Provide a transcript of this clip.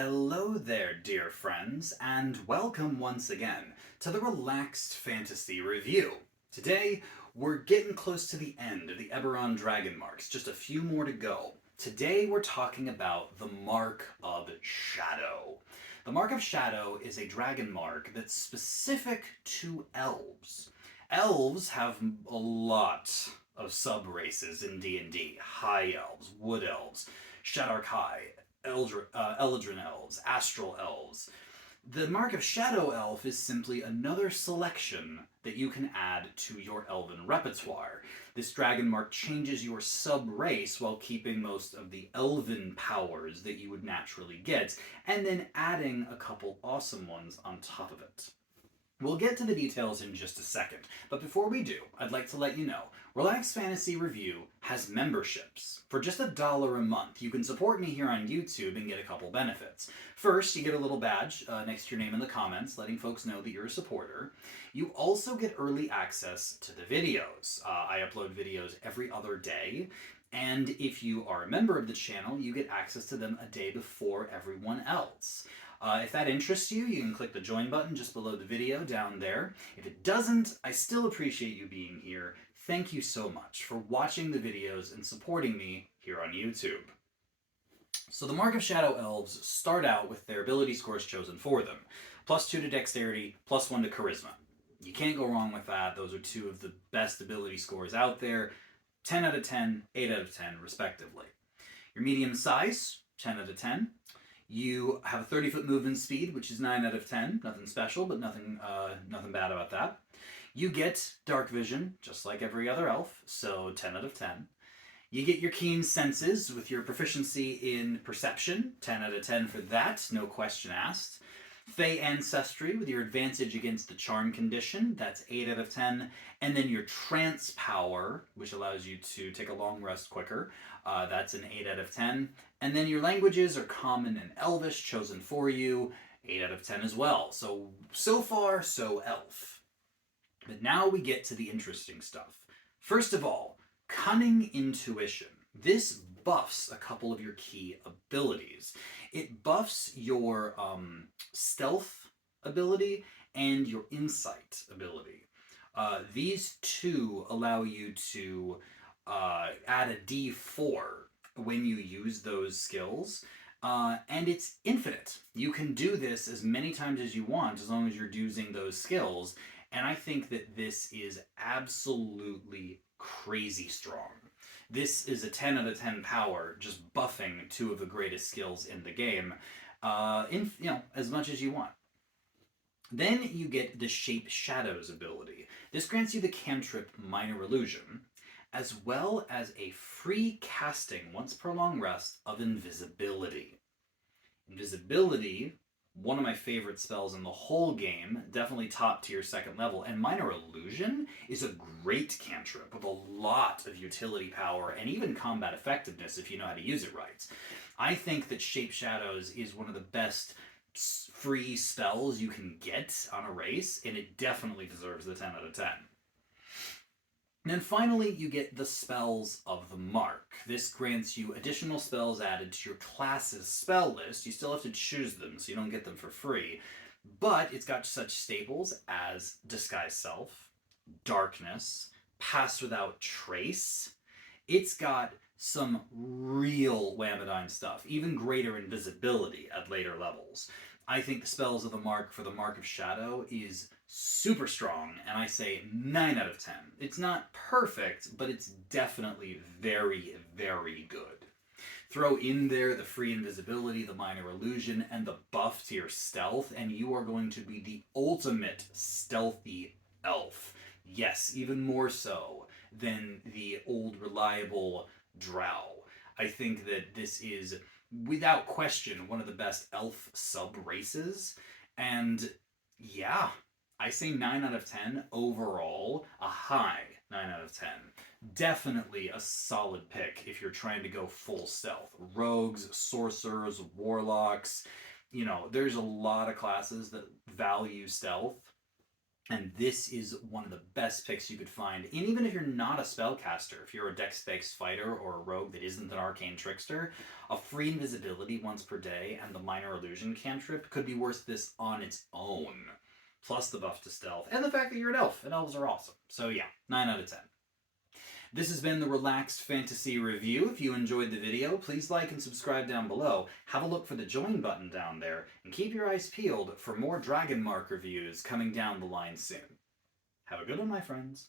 Hello there, dear friends, and welcome once again to the Relaxed Fantasy Review. Today, we're getting close to the end of the Eberron Dragonmarks, just a few more to go. Today, we're talking about the Mark of Shadow. The Mark of Shadow is a dragon mark that's specific to elves. Elves have a lot of sub-races in D&D. High elves, wood elves, Shadar-kai, Eldrin elves, astral elves. The Mark of Shadow Elf is simply another selection that you can add to your elven repertoire. This dragon mark changes your sub-race while keeping most of the elven powers that you would naturally get, and then adding a couple awesome ones on top of it. We'll get to the details in just a second, but before we do, I'd like to let you know, Relaxed Fantasy Review has memberships. For just $1 a month, you can support me here on YouTube and get a couple benefits. First, you get a little badge next to your name in the comments, letting folks know that you're a supporter. You also get early access to the videos. I upload videos every other day, and if you are a member of the channel, you get access to them a day before everyone else. If that interests you, you can click the join button just below the video down there. If it doesn't, I still appreciate you being here. Thank you so much for watching the videos and supporting me here on YouTube. So the Mark of Shadow Elves start out with their ability scores chosen for them. +2 to Dexterity, +1 to Charisma. You can't go wrong with that. Those are two of the best ability scores out there. 10 out of 10, 8 out of 10, respectively. Your medium size, 10 out of 10. You have a 30-foot movement speed, which is 9 out of 10. Nothing special, but nothing bad about that. You get dark vision, just like every other elf, so 10 out of 10. You get your keen senses with your proficiency in perception, 10 out of 10 for that, no question asked. Fey Ancestry with your advantage against the charm condition, that's 8 out of 10. And then your trance power, which allows you to take a long rest quicker, that's an 8 out of 10. And then your languages are Common and Elvish, chosen for you, 8 out of 10 as well. So far, so elf. But now we get to the interesting stuff. First of all, Cunning Intuition. This buffs a couple of your key abilities. It buffs your stealth ability and your insight ability. These two allow you to add a D4 when you use those skills, and it's infinite. You can do this as many times as you want as long as you're using those skills, and I think that this is absolutely crazy strong. This is a 10 out of 10 power, just buffing two of the greatest skills in the game, as much as you want. Then you get the Shape Shadows ability. This grants you the cantrip Minor Illusion, as well as a free casting once per long rest of Invisibility. Invisibility, one of my favorite spells in the whole game, definitely top tier second level, and Minor Illusion is a great cantrip with a lot of utility power and even combat effectiveness if you know how to use it right. I think that Shape Shadows is one of the best free spells you can get on a race, and it definitely deserves the 10 out of 10. And then finally, you get the Spells of the Mark. This grants you additional spells added to your class's spell list. You still have to choose them, so you don't get them for free. But it's got such staples as Disguise Self, Darkness, Pass Without Trace. It's got some real Whamadine stuff, even greater invisibility at later levels. I think the Spells of the Mark for the Mark of Shadow is super strong, and I say 9 out of 10. It's not perfect, but it's definitely very, very good. Throw in there the free invisibility, the Minor Illusion, and the buff to your stealth, and you are going to be the ultimate stealthy elf. Yes, even more so than the old reliable drow. I think that this is, without question, one of the best elf sub-races, and yeah, I say 9 out of 10 overall, a high 9 out of 10. Definitely a solid pick if you're trying to go full stealth. Rogues, sorcerers, warlocks, there's a lot of classes that value stealth. And this is one of the best picks you could find. And even if you're not a spellcaster, if you're a dex-based fighter or a rogue that isn't an arcane trickster, a free invisibility once per day and the minor illusion cantrip could be worth this on its own. Plus the buff to stealth, and the fact that you're an elf, and elves are awesome. So yeah, 9 out of 10. This has been the Relaxed Fantasy Review. If you enjoyed the video, please like and subscribe down below. Have a look for the join button down there, and keep your eyes peeled for more Dragonmark reviews coming down the line soon. Have a good one, my friends.